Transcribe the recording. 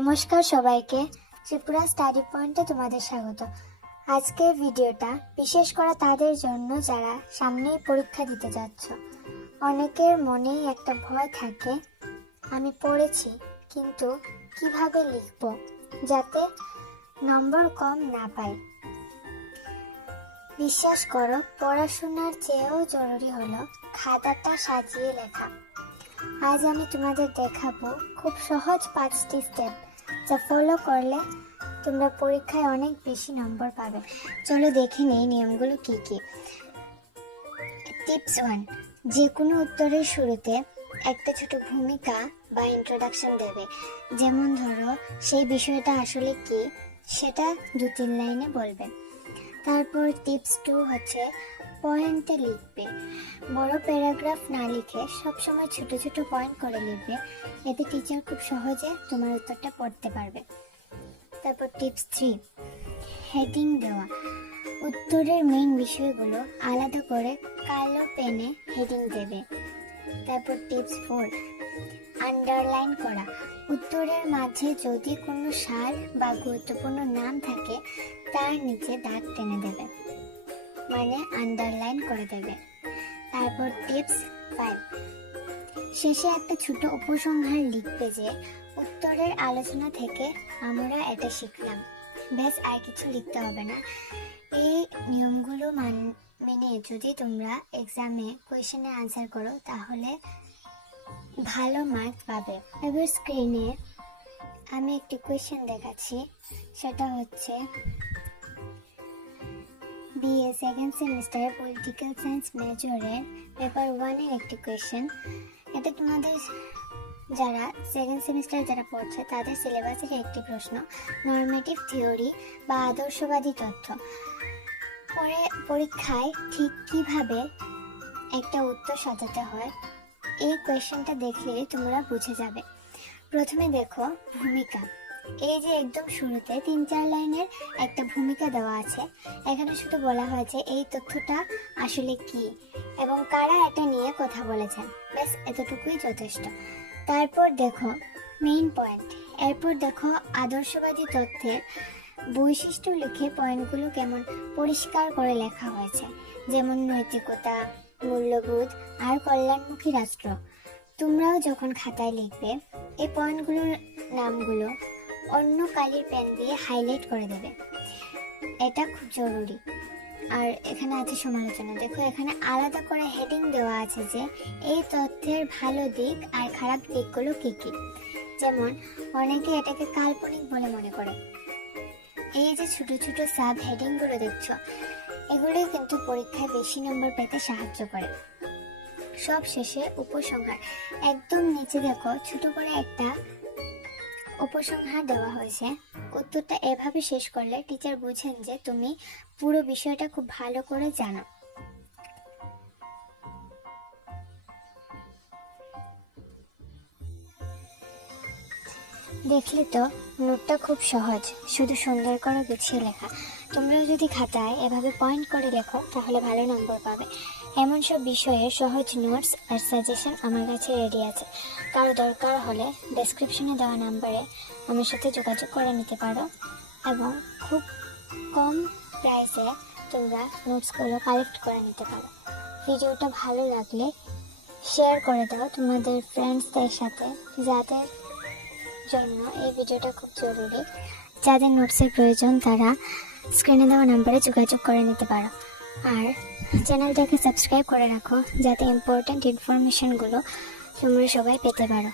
নমস্কার সবাইকে, ত্রিপুরা স্টাডি পয়েন্টে তোমাদের স্বাগত। আজকের ভিডিওটা বিশেষ করে তাদের জন্য যারা সামনেই পরীক্ষা দিতে যাচ্ছ। অনেকের মনেই একটা ভয় থাকে, আমি পড়েছি কিন্তু কিভাবে লিখব যাতে নম্বর কম না পাই। বিশ্বাস করো, পড়াশোনার চেয়েও জরুরি হলো খাতাটা সাজিয়ে লেখা। আজ আমি তোমাদের দেখাবো খুব সহজ 5টি স্টেপ, যা ফলো করলে তোমরা পরীক্ষায় অনেক বেশি নম্বর পাবে। চলো দেখে নেই নিয়মগুলো কি কি। টিপস 1, যে কোনো উত্তরের শুরুতে একটা ছোট ভূমিকা বা ইন্ট্রোডাকশন দেবে। যেমন ধরো, সেই বিষয়টা আসলে কি সেটা 2-3 লাইনে বলবে। তারপর টিপস 2 হচ্ছে পয়েন্টে লিখবে। বড় প্যারাগ্রাফ না লিখে সবসময় ছোট ছোট পয়েন্ট করে লিখবে, এতে টিচার খুব সহজে তোমার উত্তরটা পড়তে পারবে। তারপর টিপস 3, হেডিং দেওয়া। উত্তরের মেইন বিষয়গুলো আলাদা করে কালো পেনে হেডিং দেবে। তারপর টিপস 4, আন্ডারলাইন করা। উত্তরের মাঝে যদি কোনো সাল বা গুরুত্বপূর্ণ নাম থাকে তার নিচে দাগ টেনে দেবে, মানে আন্ডারলাইন করে দেবে। তারপর টিপস 5, শেষে একটা ছোট উপসংহার লিখবে যে উত্তরের আলোচনা থেকে আমরা এটা শিখলাম। ব্যাস, আর কিছু লিখতে হবে না। এই নিয়মগুলো মেনে যদি তোমরা এক্সামে কোয়েশ্চেনের আনসার করো তাহলে ভালো মার্ক পাবে। এবার স্ক্রিনে আমি একটি কোয়েশ্চেন দেখাচ্ছি, সেটা হচ্ছে BA সেকেন্ড সেমিস্টারে পলিটিক্যাল সায়েন্স মেজরের পেপার 1-এর একটি কোয়েশ্চেন। এটা তোমাদের যারা সেকেন্ড সেমিস্টার যারা পড়ছে তাদের সিলেবাসের একটি প্রশ্ন, নর্মেটিভ থিওরি বা আদর্শবাদী তথ্য। পরে পরীক্ষায় ঠিক কিভাবে একটা উত্তর সাজাতে হয় এই কোয়েশ্চেনটা দেখলে তোমরা বুঝে যাবে। প্রথমে দেখো ভূমিকা। এই যে একদম শুরুতে 3-4 লাইনের একটা ভূমিকা দেওয়া আছে, এখানে শুধু বলা হয়েছে এই তথ্যটা আসলে কি এবং কারা এটা নিয়ে কথা বলেছেন। ব্যাস, এতটুকুই যথেষ্ট। তারপর দেখো মেইন পয়েন্ট। এরপর দেখো আদর্শবাদী তথ্যের বৈশিষ্ট্য লিখে পয়েন্টগুলো কেমন পরিষ্কার করে লেখা হয়েছে, যেমন নৈতিকতা, মূল্যবোধ আর কল্যাণমুখী রাষ্ট্র। তোমরাও যখন খাতায় লিখবে এই পয়েন্টগুলোর নামগুলো অন্য কালির পেন দিয়ে হাইলাইট করে দেবে, এটা খুব জরুরি। আর এখানে আছে সমালোচনা। দেখো এখানে আলাদা করে হেডিং দেওয়া আছে যে এই তথ্যের ভালো দিক আর খারাপ দিকগুলো কি কি। যেমন অনেকে এটাকে কাল্পনিক বলে মনে করে। এই যে ছোট ছোট সাব হেডিং গুলো দেখছো, এগুলোই কিন্তু পরীক্ষায় বেশি নম্বর পেতে সাহায্য করে। সব শেষে উপসংহার। একদম নিচে দেখো ছোট করে একটা উপসংহার দেওয়া হয়েছে। উত্তরটা এভাবে শেষ করলে টিচার বুঝেন যে তুমি পুরো বিষয়টা খুব ভালো করে জানো। দেখলে তো, নোটটা খুব সহজ, শুধু সুন্দর করে গুছিয়ে লেখা। তোমরাও যদি খাতায় এভাবে পয়েন্ট করে লেখো তাহলে ভালো নম্বর পাবে। এমন সব বিষয়ের সহজ নোটস আর সাজেশন আমার কাছে রেডি আছে। কারো দরকার হলে ডেসক্রিপশনে দেওয়া নাম্বারে আমার সাথে যোগাযোগ করে নিতে পারো এবং খুব কম প্রাইসে তোমরা নোটসগুলো কালেক্ট করে নিতে পারো। ভিডিওটা ভালো লাগলে শেয়ার করে দাও তোমাদের ফ্রেন্ডসদের সাথে, যাদের জন্য এই ভিডিওটা খুব জরুরি। যাদের নোটসের প্রয়োজন তারা স্ক্রিনে দেওয়া নাম্বারে যোগাযোগ করে নিতে পারো। আর চ্যানেলটাকে সাবস্ক্রাইব করে রাখো যাতে ইম্পর্ট্যান্ট ইনফরমেশনগুলো তোমরা সবাই পেতে পারো।